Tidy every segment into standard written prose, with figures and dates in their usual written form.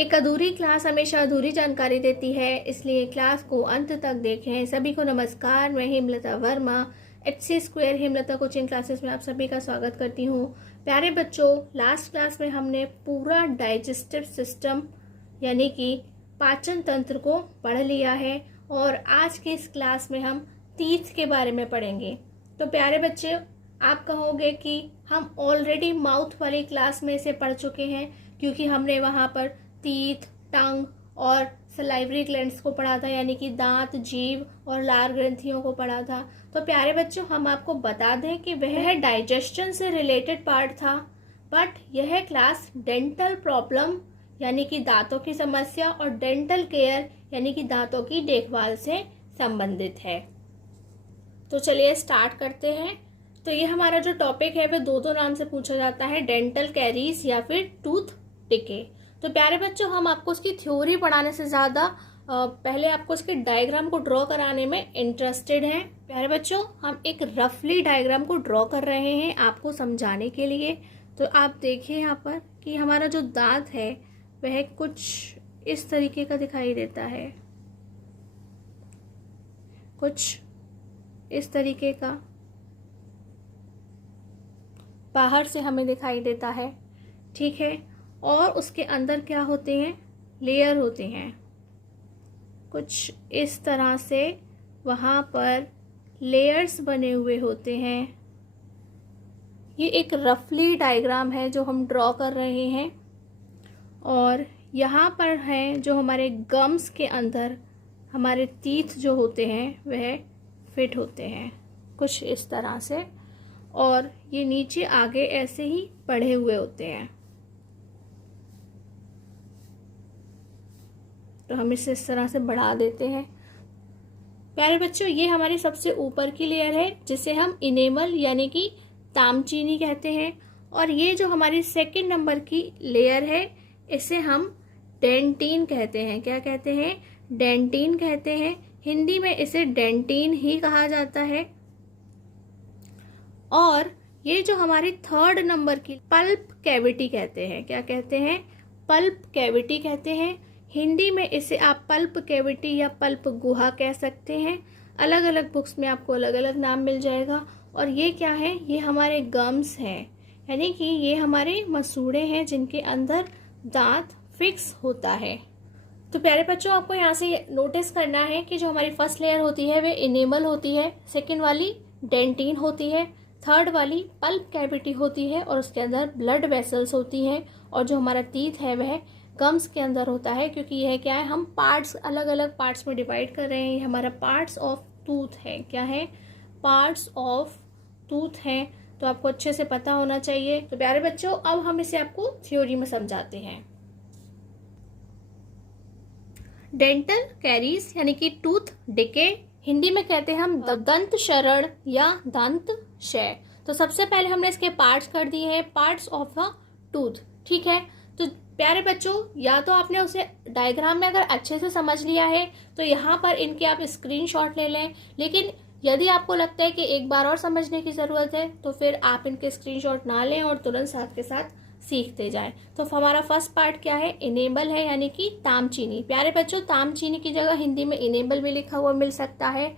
एक अधूरी क्लास हमेशा अधूरी जानकारी देती है, इसलिए क्लास को अंत तक देखें। सभी को नमस्कार, मैं Hemlata Verma HC² Hemlata coaching classes में आप सभी का स्वागत करती हूँ। प्यारे बच्चों, लास्ट क्लास में हमने पूरा डाइजेस्टिव सिस्टम यानी कि पाचन तंत्र को पढ़ लिया है और आज की इस क्लास में हम टीथ के बारे में पढ़ेंगे। तो प्यारे बच्चे, आप कहोगे कि हम ऑलरेडी माउथ वाली क्लास में इसे पढ़ चुके हैं, क्योंकि हमने वहाँ पर टीथ, टंग और सलाइवरी ग्लैंड्स को पढ़ा था, यानी कि दांत, जीभ और लार ग्रंथियों को पढ़ा था। तो प्यारे बच्चों, हम आपको बता दें कि वह डाइजेशन से रिलेटेड पार्ट था, बट यह क्लास डेंटल प्रॉब्लम यानी कि दांतों की समस्या और डेंटल केयर यानी कि दांतों की देखभाल से संबंधित है। तो चलिए स्टार्ट करते हैं। तो ये हमारा जो टॉपिक है वह दो नाम से पूछा जाता है, डेंटल कैरीज या फिर टूथ डिके। तो प्यारे बच्चों, हम आपको उसकी थ्योरी पढ़ाने से ज़्यादा पहले आपको उसके डायग्राम को ड्रॉ कराने में इंटरेस्टेड हैं। प्यारे बच्चों, हम एक रफली डायग्राम को ड्रॉ कर रहे हैं आपको समझाने के लिए। तो आप देखिए यहाँ पर कि हमारा जो दांत है वह कुछ इस तरीके का दिखाई देता है, कुछ इस तरीके का बाहर से हमें दिखाई देता है, ठीक है। और उसके अंदर क्या होते हैं, लेयर होते हैं, कुछ इस तरह से वहाँ पर लेयर्स बने हुए होते हैं। ये एक रफली डायग्राम है जो हम ड्रॉ कर रहे हैं। और यहाँ पर हैं जो हमारे गम्स के अंदर हमारे टीथ जो होते हैं वह फिट होते हैं, कुछ इस तरह से। और ये नीचे आगे ऐसे ही पड़े हुए होते हैं। तो हम इसे इस तरह से बढ़ा देते हैं। प्यारे बच्चों, ये हमारी सबसे ऊपर की लेयर है जिसे हम इनेमल यानी कि तामचीनी कहते हैं। और ये जो हमारी सेकंड नंबर की लेयर है इसे हम डेंटिन कहते हैं। क्या कहते हैं? डेंटिन कहते हैं। हिंदी में इसे डेंटिन ही कहा जाता है। और ये जो हमारी थर्ड नंबर की पल्प कैविटी कहते हैं। क्या कहते हैं? पल्प कैविटी कहते हैं। हिंदी में इसे आप पल्प कैविटी या पल्प गुहा कह सकते हैं। अलग अलग बुक्स में आपको अलग अलग नाम मिल जाएगा। और ये क्या है? ये हमारे गम्स हैं, यानी कि ये हमारे मसूड़े हैं जिनके अंदर दांत फिक्स होता है। तो प्यारे बच्चों, आपको यहाँ से नोटिस करना है कि जो हमारी फर्स्ट लेयर होती है वह इनेमल होती है, सेकेंड वाली डेंटिन होती है, थर्ड वाली पल्प कैविटी होती है और उसके अंदर ब्लड वेसल्स होती हैं। और जो हमारा टीथ है वह गम्स के अंदर होता है, क्योंकि यह क्या है, हम पार्ट्स अलग अलग पार्ट्स में डिवाइड कर रहे हैं। ये हमारा पार्ट्स ऑफ टूथ है। क्या है? पार्ट्स ऑफ टूथ है। तो आपको अच्छे से पता होना चाहिए। तो प्यारे बच्चों, अब हम इसे आपको थ्योरी में समझाते हैं। डेंटल कैरीज यानी कि टूथ डिके, हिंदी में कहते हैं हम दंत शरण या दंत क्षय। तो सबसे पहले हमने इसके पार्ट्स कर दिए हैं, पार्ट्स ऑफ अ टूथ, ठीक है। तो प्यारे बच्चों, या तो आपने उसे डायग्राम में अगर अच्छे से समझ लिया है तो यहाँ पर इनके आप स्क्रीनशॉट ले लें। लेकिन यदि आपको लगता है कि एक बार और समझने की ज़रूरत है तो फिर आप इनके स्क्रीनशॉट ना लें और तुरंत साथ के साथ सीखते जाएं। तो हमारा फर्स्ट पार्ट क्या है? इनेबल है, यानी कि तामचीनी। प्यारे बच्चों, तामचीनी की जगह हिंदी में इनेबल भी लिखा हुआ मिल सकता है।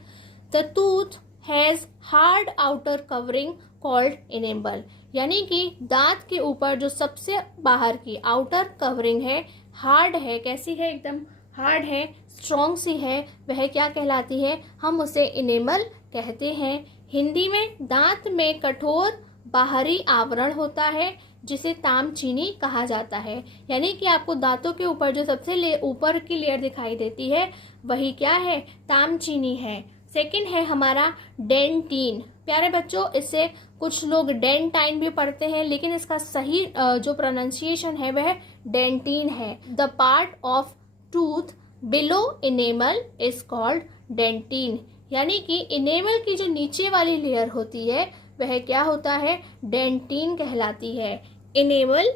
The tooth has hard outer covering called enable, यानी कि दांत के ऊपर जो सबसे बाहर की आउटर कवरिंग है हार्ड है। कैसी है? एकदम हार्ड है, स्ट्रॉन्ग सी है। वह क्या कहलाती है? हम उसे इनेमल कहते हैं। हिंदी में दांत में कठोर बाहरी आवरण होता है जिसे तामचीनी कहा जाता है। यानी कि आपको दांतों के ऊपर जो सबसे ऊपर की लेयर दिखाई देती है वही क्या है? तामचीनी है। सेकंड है हमारा डेंटिन। प्यारे बच्चों, इससे कुछ लोग डेंटाइन भी पढ़ते हैं, लेकिन इसका सही जो प्रोनाउंसिएशन है वह डेंटिन है। The part of tooth below enamel is called dentine, यानी कि इनेमल की जो नीचे वाली लेयर होती है वह क्या होता है? डेंटिन कहलाती है। इनेमल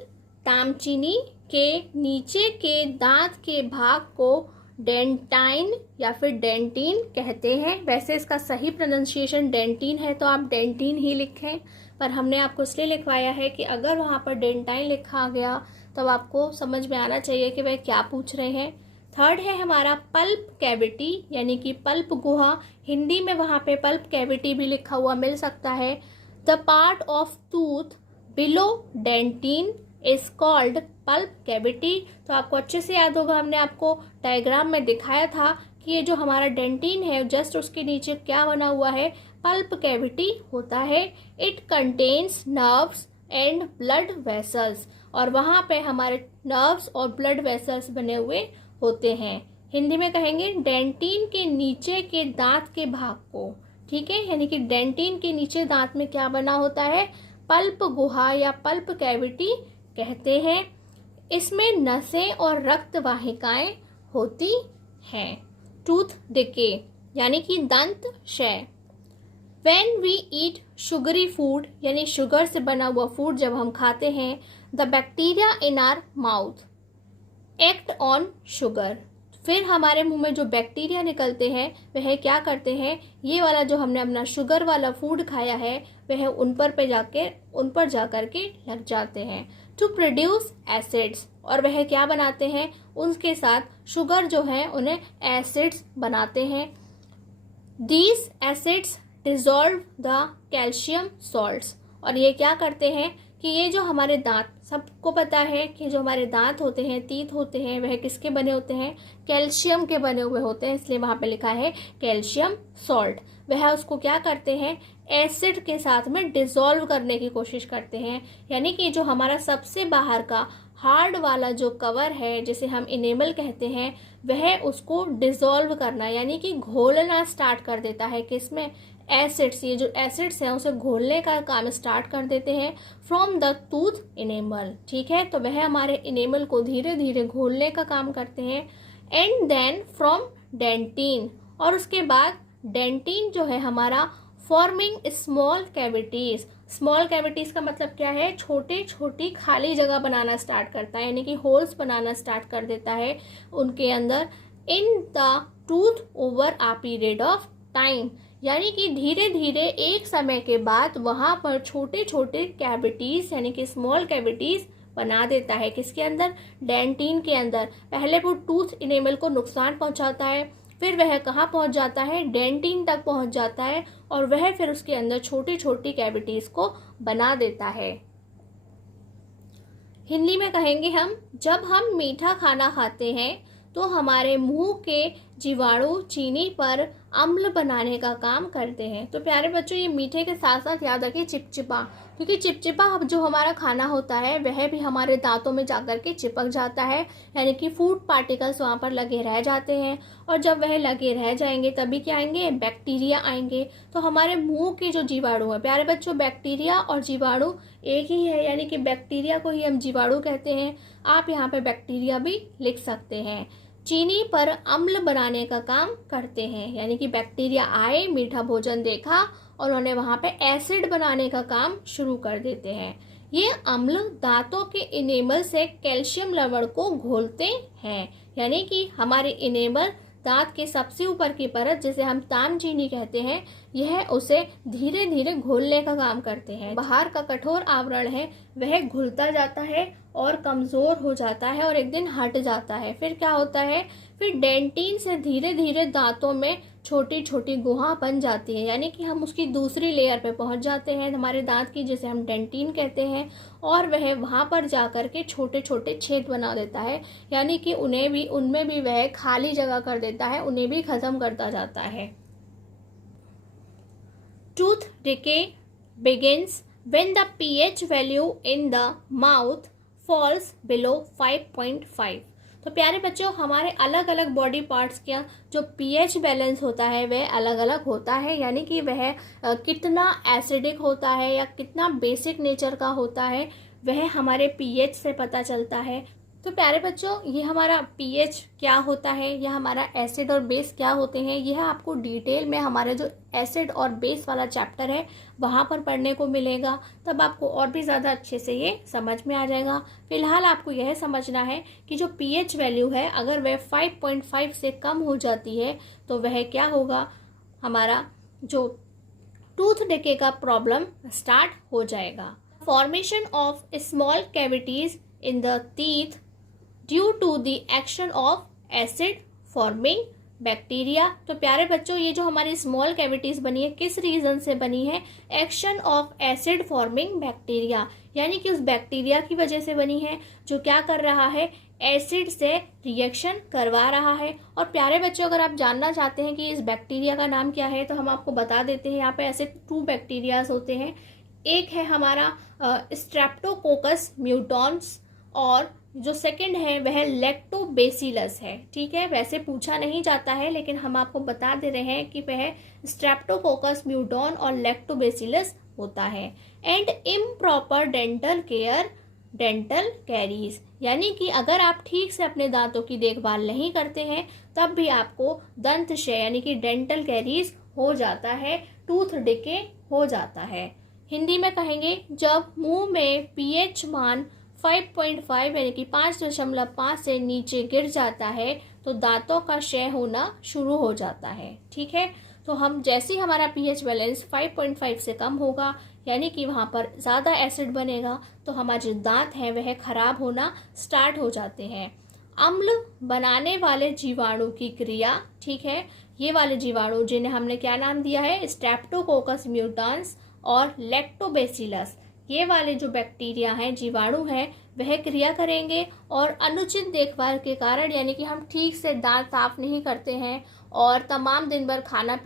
तामचीनी के नीचे के दांत के भाग को डेंटाइन या फिर डेंटिन कहते हैं। वैसे इसका सही प्रोनाउंसिएशन डेंटिन है, तो आप डेंटिन ही लिखें, पर हमने आपको इसलिए लिखवाया है कि अगर वहाँ पर डेंटाइन लिखा गया तो अब आपको समझ में आना चाहिए कि वह क्या पूछ रहे हैं। थर्ड है हमारा पल्प कैविटी यानी कि पल्प गुहा, हिंदी में वहाँ पे पल्प कैविटी भी लिखा हुआ मिल सकता है। The part of tooth below dentine is called pulp cavity. तो आपको अच्छे से याद होगा, हमने आपको डायग्राम में दिखाया था कि ये जो हमारा डेंटिन है जस्ट उसके नीचे क्या बना हुआ है, पल्प कैविटी होता है। It contains nerves and blood vessels, और वहाँ पे हमारे नर्व्स और ब्लड वेसल्स बने हुए होते हैं। हिंदी में कहेंगे डेंटिन के नीचे के दांत के भाग को, ठीक है, यानी कि डेंटिन के नीचे दांत में क्या बना होता है, पल्प गुहा या पल्प कैविटी कहते हैं। इसमें नसें और रक्त वाहिकाएं होती हैं। टूथ डिके यानी कि दंत क्षय। When we eat sugary food यानी शुगर से बना हुआ फूड जब हम खाते हैं, the bacteria in our mouth act on sugar, फिर हमारे मुंह में जो बैक्टीरिया निकलते हैं वह क्या करते हैं, ये वाला जो हमने अपना शुगर वाला फूड खाया है वह उन पर जाकर के लग जाते हैं। टू प्रोड्यूस एसिड्स, और वह क्या बनाते हैं, उनके साथ शुगर जो है उन्हें एसिड्स बनाते हैं। These acids dissolve the calcium salts, और ये क्या करते हैं कि ये जो हमारे दांत, सबको पता है कि जो हमारे दांत होते हैं, तीत होते हैं, वह किसके बने होते हैं, कैल्शियम के बने हुए होते हैं, इसलिए वहाँ पे लिखा है कैल्शियम सॉल्ट। वह उसको क्या करते हैं, एसिड के साथ में डिसॉल्व करने की कोशिश करते हैं, यानी कि जो हमारा सबसे बाहर का हार्ड वाला जो कवर है जिसे हम इनेमल कहते हैं, वह उसको डिसॉल्व करना यानी कि घोलना स्टार्ट कर देता है। किसमें, एसिड्स, ये जो एसिड्स हैं उसे घोलने का काम स्टार्ट कर देते हैं फ्रॉम द टूथ इनेमल, ठीक है। तो वह हमारे इनेमल को धीरे धीरे घोलने का काम करते हैं। एंड देन फ्रॉम डेंटिन, और उसके बाद डेंटिन जो है हमारा forming small cavities. Small cavities का मतलब क्या है, छोटे छोटी खाली जगह बनाना स्टार्ट करता है, यानी कि होल्स बनाना स्टार्ट कर देता है उनके अंदर। In the tooth over a period of time, यानी कि धीरे धीरे एक समय के बाद वहां पर छोटे छोटे कैविटीज यानी कि स्मॉल कैविटीज बना देता है। किसके अंदर, डेंटिन के अंदर। पहले वो टूथ इनेमल को नुकसान पहुंचाता है, फिर वह कहाँ पहुंच जाता है, डेंटिन तक पहुंच जाता है, और वह फिर उसके अंदर छोटी छोटी कैविटीज को बना देता है। हिंदी में कहेंगे हम, जब हम मीठा खाना खाते हैं तो हमारे मुंह के जीवाणु चीनी पर अम्ल बनाने का काम करते हैं। तो प्यारे बच्चों, ये मीठे के साथ साथ याद रखिए चिपचिपा, क्योंकि चिपचिपा जो हमारा खाना होता है वह भी हमारे दांतों में जाकर के चिपक जाता है, यानी कि फूड पार्टिकल्स वहाँ पर लगे रह जाते हैं, और जब वह लगे रह जाएंगे तभी क्या आएंगे, बैक्टीरिया आएंगे। तो हमारे मुंह के जो जीवाणु है, प्यारे बच्चों, बैक्टीरिया और जीवाणु एक ही है, यानी कि बैक्टीरिया को ही हम जीवाणु कहते हैं। आप यहाँ पे बैक्टीरिया भी लिख सकते हैं। चीनी पर अम्ल बनाने का काम करते हैं, यानी कि बैक्टीरिया आए, मीठा भोजन देखा और उन्होंने वहाँ पे एसिड बनाने का काम शुरू कर देते हैं। ये अम्ल दांतों के इनेमल से कैल्शियम लवण को घोलते हैं, यानी कि हमारे इनेमल दांत के सबसे ऊपर की परत जिसे हम ताम चीनी कहते हैं, यह उसे धीरे धीरे घोलने का काम करते हैं। बाहर का कठोर आवरण है वह घुलता जाता है और कमजोर हो जाता है और एक दिन हट जाता है। फिर क्या होता है, फिर डेंटिन से धीरे धीरे दांतों में छोटी छोटी गुहा बन जाती है, यानी कि हम उसकी दूसरी लेयर पे पहुंच जाते हैं हमारे दांत की, जिसे हम डेंटिन कहते हैं, और वह वहां पर जाकर के छोटे छोटे छेद बना देता है, यानी कि उनमें भी वह खाली जगह कर देता है, उन्हें भी खत्म करता जाता है। Tooth decay begins when the pH value in the mouth falls below 5.5। तो प्यारे बच्चों, हमारे अलग अलग बॉडी पार्ट्स का जो पीएच बैलेंस होता है वह अलग अलग होता है, यानी कि वह कितना एसिडिक होता है या कितना बेसिक नेचर का होता है वह हमारे पीएच से पता चलता है। तो प्यारे बच्चों, ये हमारा पीएच क्या होता है या हमारा एसिड और बेस क्या होते हैं, यह आपको डिटेल में हमारे जो एसिड और बेस वाला चैप्टर है वहाँ पर पढ़ने को मिलेगा, तब आपको और भी ज़्यादा अच्छे से ये समझ में आ जाएगा। फिलहाल आपको यह समझना है कि जो पीएच वैल्यू है अगर वह 5.5 से कम हो जाती है तो वह क्या होगा, हमारा जो टूथ डिके का प्रॉब्लम स्टार्ट हो जाएगा। Formation of small cavities in the teeth due to the action of acid forming bacteria. तो प्यारे बच्चों, ये जो हमारी स्मॉल कैविटीज बनी है किस रीजन से बनी है? Action of acid forming bacteria, यानी कि उस बैक्टीरिया की वजह से बनी है जो क्या कर रहा है? एसिड से रिएक्शन करवा रहा है। और प्यारे बच्चों, अगर आप जानना चाहते हैं कि इस बैक्टीरिया का नाम क्या है तो हम आपको बता देते हैं। यहाँ पे ऐसे 2 बैक्टीरियाज होते हैं। एक है हमारा स्ट्रेप्टोकोकस म्यूटॉन्स और जो सेकंड है वह लैक्टोबैसिलस है। ठीक है, वैसे पूछा नहीं जाता है लेकिन हम आपको बता दे रहे हैं कि वह स्ट्रेप्टोकोकस म्यूटॉन और लैक्टोबैसिलस होता है। And improper dental care dental caries, यानी कि अगर आप ठीक से अपने दांतों की देखभाल नहीं करते हैं तब भी आपको दंत क्षय यानी कि डेंटल कैरीज हो जाता है, टूथ डिके हो जाता है। हिंदी में कहेंगे जब मुंह में पीएच मान 5.5 यानी कि 5.5 से नीचे गिर जाता है तो दांतों का क्षय होना शुरू हो जाता है। ठीक है, तो हम जैसे ही हमारा पीएच बैलेंस 5.5 से कम होगा यानी कि वहाँ पर ज़्यादा एसिड बनेगा तो हमारे जो दांत हैं वह खराब होना स्टार्ट हो जाते हैं। अम्ल बनाने वाले जीवाणु की क्रिया, ठीक है, ये वाले जीवाणु जिन्हें हमने क्या नाम दिया है? स्ट्रेप्टोकोकस म्यूटान्स और लैक्टोबैसिलस, ये वाले जो बैक्टीरिया हैं, जीवाणु हैं, वह क्रिया करेंगे और अनुचित देखभाल के कारण, यानी कि हम ठीक से दांत साफ नहीं करते हैं और तमाम दिन भर खाना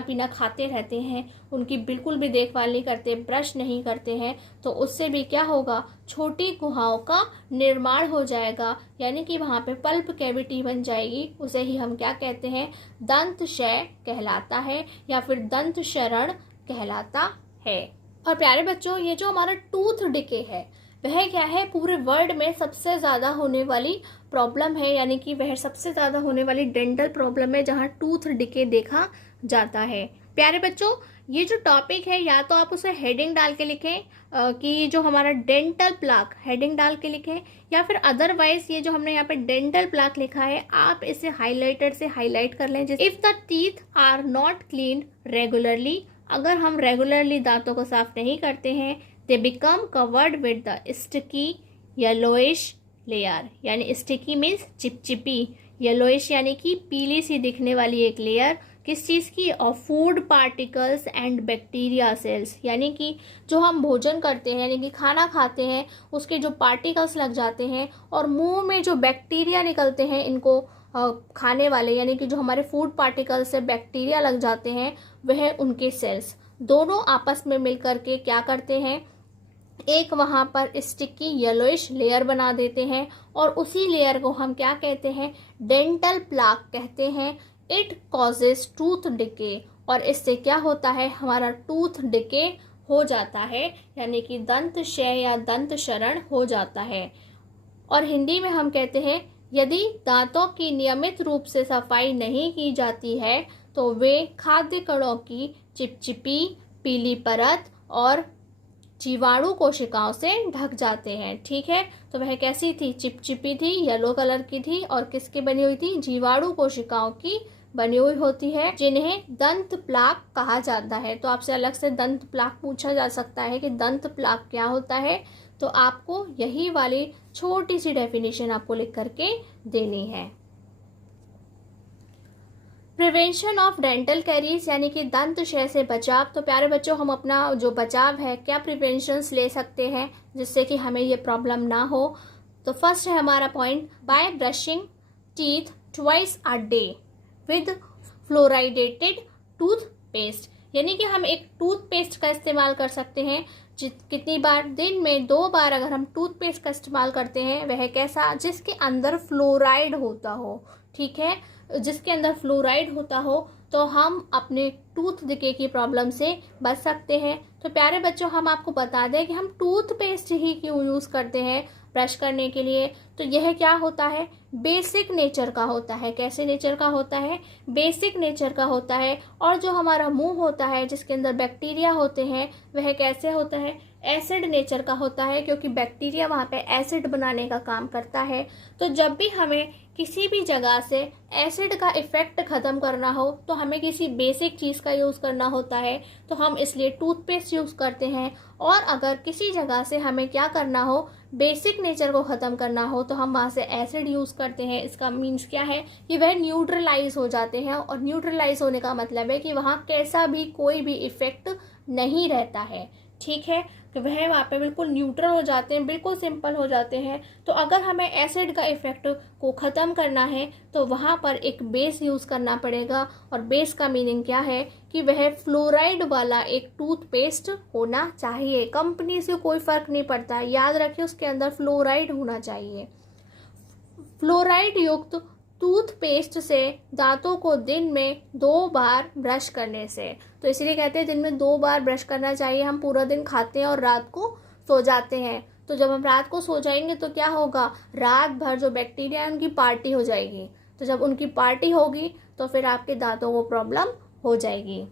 पीना खाते रहते हैं, उनकी बिल्कुल भी देखभाल नहीं करते, ब्रश नहीं करते हैं, तो उससे भी क्या होगा? छोटी गुहाओं का निर्माण हो जाएगा, यानी कि वहाँ पे पल्प कैविटी बन जाएगी। उसे ही हम क्या कहते हैं? दंत क्षय कहलाता है या फिर दंत क्षरण कहलाता है। और प्यारे बच्चों, ये जो हमारा टूथ डिके है वह क्या है? पूरे वर्ल्ड में सबसे ज़्यादा होने वाली प्रॉब्लम है, यानी कि वह सबसे ज़्यादा होने वाली डेंटल प्रॉब्लम है जहाँ टूथ डिके देखा जाता है। प्यारे बच्चों, ये जो टॉपिक है या तो आप उसे हेडिंग डाल के लिखें कि जो हमारा डेंटल प्लाक हेडिंग डाल के लिखें, या फिर अदरवाइज ये जो हमने यहाँ पे डेंटल प्लाक लिखा है आप इसे हाईलाइटर से हाईलाइट कर लें। If the teeth are not clean regularly, अगर हम रेगुलरली दांतों को साफ नहीं करते हैं, they become covered with the sticky yellowish layer, यानी स्टिकी मीन्स चिपचिपी, येलोइश यानी कि पीली सी दिखने वाली एक लेयर, किस चीज़ की? Of food particles and bacteria cells, यानी कि जो हम भोजन करते हैं यानी कि खाना खाते हैं उसके जो पार्टिकल्स लग जाते हैं और मुंह में जो बैक्टीरिया निकलते हैं इनको खाने वाले, यानी कि जो हमारे फूड पार्टिकल्स से बैक्टीरिया लग जाते हैं वह उनके सेल्स दोनों आपस में मिलकर के क्या करते हैं? एक वहाँ पर स्टिकी येलोइश लेयर बना देते हैं और उसी लेयर को हम क्या कहते हैं? डेंटल प्लाक कहते हैं। इट कॉजेज टूथ डिके, और इससे क्या होता है? हमारा टूथ डिके हो जाता है, यानी कि दंत क्षय या दंत क्षरण हो जाता है। और हिंदी में हम कहते हैं यदि दांतों की नियमित रूप से सफाई नहीं की जाती है तो वे खाद्य कणों की चिपचिपी पीली परत और जीवाणु कोशिकाओं से ढक जाते हैं। ठीक है, तो वह कैसी थी? चिपचिपी थी, येलो कलर की थी और किसकी बनी हुई थी? जीवाणु कोशिकाओं की बनी हुई होती है, जिन्हें दंत प्लाक कहा जाता है। तो आपसे अलग से दंत प्लाक पूछा जा सकता है कि दंत प्लाक क्या होता है, तो आपको यही वाली छोटी सी डेफिनेशन आपको लिख करके देनी है। प्रिवेंशन ऑफ डेंटल कैरीज यानी कि दंत क्षय से बचाव। तो प्यारे बच्चों, हम अपना जो बचाव है क्या प्रिवेंशंस ले सकते हैं जिससे कि हमें ये प्रॉब्लम ना हो। तो फर्स्ट है हमारा point, by brushing teeth twice a day with fluoridated toothpaste, यानी कि हम एक टूथपेस्ट का इस्तेमाल कर सकते हैं। कितनी बार? दिन में 2 बार अगर हम टूथपेस्ट का इस्तेमाल करते हैं, वह कैसा? जिसके अंदर फ्लोराइड होता हो। ठीक है, जिसके अंदर फ्लोराइड होता हो तो हम अपने टूथ डिके की प्रॉब्लम से बच सकते हैं। तो प्यारे बच्चों, हम आपको बता दें कि हम टूथपेस्ट ही क्यों यूज़ करते हैं ब्रश करने के लिए। तो यह क्या होता है? बेसिक नेचर का होता है। कैसे नेचर का होता है? बेसिक नेचर का होता है। और जो हमारा मुंह होता है जिसके अंदर बैक्टीरिया होते हैं वह कैसे होता है? एसिड नेचर का होता है, क्योंकि बैक्टीरिया वहाँ पे एसिड बनाने का काम करता है। तो जब भी हमें किसी भी जगह से एसिड का इफेक्ट ख़त्म करना हो तो हमें किसी बेसिक चीज़ का यूज़ करना होता है, तो हम इसलिए टूथपेस्ट यूज़ करते हैं। और अगर किसी जगह से हमें क्या करना हो, बेसिक नेचर को ख़त्म करना हो तो हम वहाँ से एसिड यूज़ करते हैं। इसका मीन्स क्या है कि वह न्यूट्रलाइज हो जाते हैं, और न्यूट्रलाइज होने का मतलब है कि वहाँ कैसा भी कोई भी इफ़ेक्ट नहीं रहता है, ठीक है, कि वह वहाँ पे बिल्कुल न्यूट्रल हो जाते हैं, बिल्कुल सिंपल हो जाते हैं। तो अगर हमें एसिड का इफ़ेक्ट को ख़त्म करना है तो वहाँ पर एक बेस यूज़ करना पड़ेगा, और बेस का मीनिंग क्या है कि वह फ्लोराइड वाला एक टूथपेस्ट होना चाहिए। कंपनी से कोई फ़र्क नहीं पड़ता, याद रखिए उसके अंदर फ्लोराइड होना चाहिए। फ्लोराइड युक्त टूथपेस्ट से दांतों को दिन में 2 बार ब्रश करने से, तो इसलिए कहते हैं दिन में 2 बार ब्रश करना चाहिए। हम पूरा दिन खाते हैं और रात को सो जाते हैं, तो जब हम रात को सो जाएंगे तो क्या होगा, रात भर जो बैक्टीरिया है उनकी पार्टी हो जाएगी। तो जब उनकी पार्टी होगी तो फिर आपके दांतों को प्रॉब्लम हो जाएगी।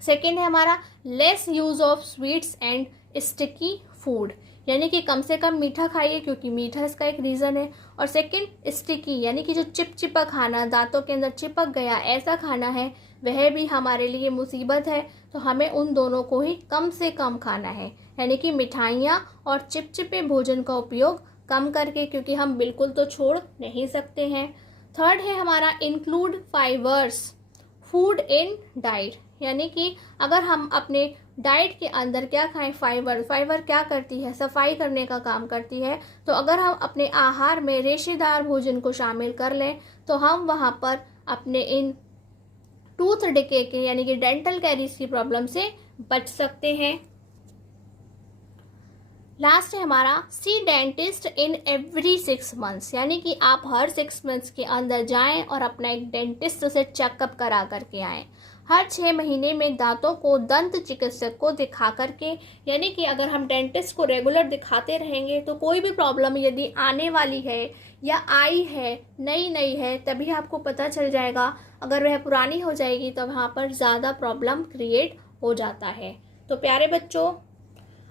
सेकेंड है हमारा less use of sweets and sticky food, यानी कि कम से कम मीठा खाइए, क्योंकि मीठा इसका एक रीज़न है। और सेकंड स्टिकी, यानी कि जो चिपचिपा खाना, दांतों के अंदर चिपक गया ऐसा खाना है, वह भी हमारे लिए मुसीबत है। तो हमें उन दोनों को ही कम से कम खाना है, यानी कि मिठाइयाँ और चिपचिपे भोजन का उपयोग कम करके, क्योंकि हम बिल्कुल तो छोड़ नहीं सकते हैं। थर्ड है हमारा include fibres food in diet, यानी कि अगर हम अपने डाइट के अंदर क्या खाएं, फाइबर क्या करती है, सफाई करने का काम करती है। तो अगर हम अपने आहार में रेशेदार भोजन को शामिल कर लें तो हम वहाँ पर अपने इन टूथ डिके के यानी कि डेंटल कैरीज की प्रॉब्लम से बच सकते हैं। लास्ट है हमारा सी डेंटिस्ट इन एवरी 6 मंथ्स, यानी कि आप हर 6 मंथ्स के अंदर जाएं और अपना एक डेंटिस्ट से चेकअप करा करके आएँ। हर 6 महीने में दांतों को दंत चिकित्सक को दिखा करके, यानी कि अगर हम डेंटिस्ट को रेगुलर दिखाते रहेंगे तो कोई भी प्रॉब्लम यदि आने वाली है या आई है, नई है, तभी आपको पता चल जाएगा। अगर वह पुरानी हो जाएगी तो वहाँ पर ज़्यादा प्रॉब्लम क्रिएट हो जाता है। तो प्यारे बच्चों,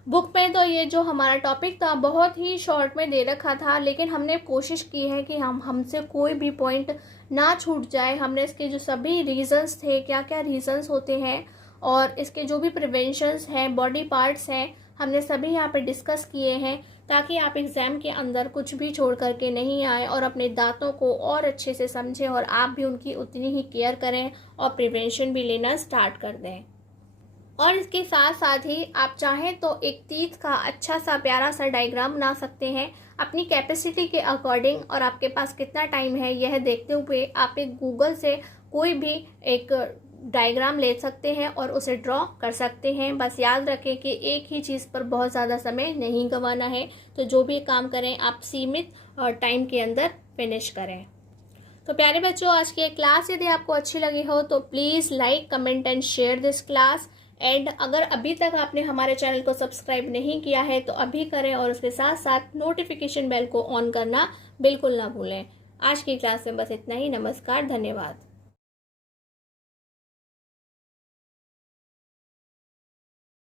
बुक में तो ये जो हमारा टॉपिक था बहुत ही शॉर्ट में दे रखा था, लेकिन हमने कोशिश की है कि हमसे कोई भी पॉइंट ना छूट जाए। हमने इसके जो सभी रीजंस थे, क्या क्या रीजंस होते हैं और इसके जो भी प्रिवेंशंस हैं, बॉडी पार्ट्स हैं, हमने सभी यहाँ पे डिस्कस किए हैं, ताकि आप एग्ज़ाम के अंदर कुछ भी छोड़ करके नहीं आए और अपने दांतों को और अच्छे से समझें और आप भी उनकी उतनी ही केयर करें और प्रिवेंशन भी लेना स्टार्ट कर दें। और इसके साथ साथ ही आप चाहें तो एक टीथ का अच्छा सा प्यारा सा डायग्राम बना सकते हैं अपनी कैपेसिटी के अकॉर्डिंग, और आपके पास कितना टाइम है यह देखते हुए आप एक गूगल से कोई भी एक डायग्राम ले सकते हैं और उसे ड्रॉ कर सकते हैं। बस याद रखें कि एक ही चीज़ पर बहुत ज़्यादा समय नहीं गंवाना है, तो जो भी काम करें आप सीमित और टाइम के अंदर फिनिश करें। तो प्यारे बच्चों, आज की क्लास यदि आपको अच्छी लगी हो तो please like, comment and share this class. And अगर अभी तक आपने हमारे चैनल को सब्सक्राइब नहीं किया है तो अभी करें, और उसके साथ साथ नोटिफिकेशन बेल को ऑन करना बिल्कुल ना भूलें। आज की क्लास में बस इतना ही। नमस्कार, धन्यवाद।